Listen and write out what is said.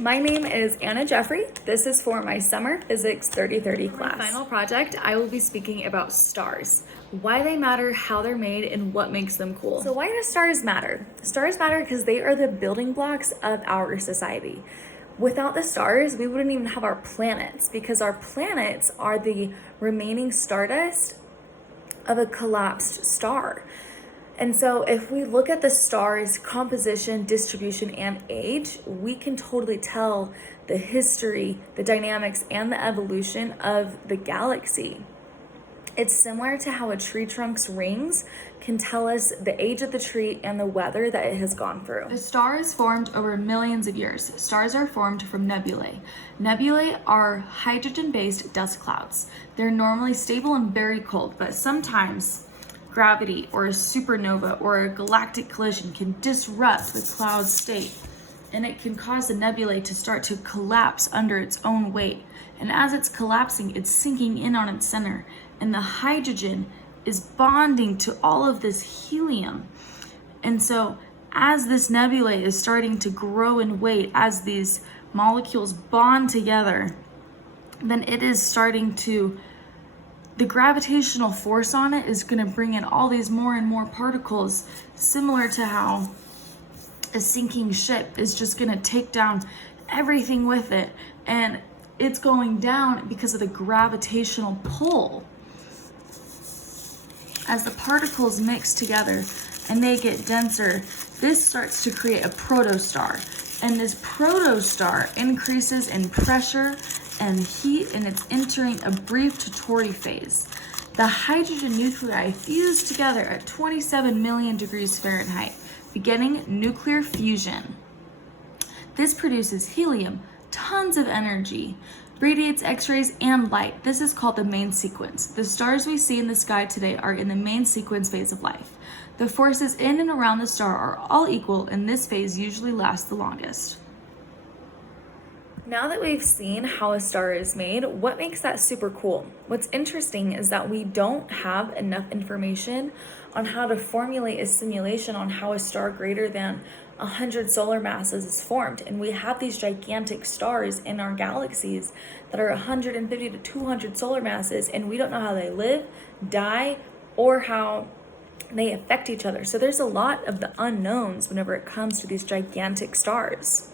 My name is Anna Jeffery. This is for my summer physics 30/30 class. For my final project, I will be speaking about stars, why they matter, how they're made, and what makes them cool. So why do stars matter? Stars matter because they are the building blocks of our society. Without the stars, we wouldn't even have our planets, because our planets are the remaining stardust of a collapsed star. And so if we look at the stars' composition, distribution, and age, we can totally tell the history, the dynamics, and the evolution of the galaxy. It's similar to how a tree trunk's rings can tell us the age of the tree and the weather that it has gone through. The star is formed over millions of years. Stars are formed from nebulae. Nebulae are hydrogen-based dust clouds. They're normally stable and very cold, but sometimes gravity or a supernova or a galactic collision can disrupt the cloud's state, and it can cause the nebulae to start to collapse under its own weight. And as it's collapsing, it's sinking in on its center, and the hydrogen is bonding to all of this helium. And so as this nebula is starting to grow in weight, as these molecules bond together, then it is starting to, the gravitational force on it is going to bring in all these more and more particles, similar to how a sinking ship is just going to take down everything with it. And it's going down because of the gravitational pull. As the particles mix together and they get denser, this starts to create a protostar. And this protostar increases in pressure and heat, and it's entering a brief Totori phase. The hydrogen nuclei fuse together at 27 million degrees Fahrenheit, beginning nuclear fusion. This produces helium, tons of energy, radiates X-rays and light. This is called the main sequence. The stars we see in the sky today are in the main sequence phase of life. The forces in and around the star are all equal, and this phase usually lasts the longest. Now that we've seen how a star is made, what makes that super cool? What's interesting is that we don't have enough information on how to formulate a simulation on how a star greater than 100 solar masses is formed. And we have these gigantic stars in our galaxies that are 150 to 200 solar masses, and we don't know how they live, die, or how they affect each other. So there's a lot of the unknowns whenever it comes to these gigantic stars.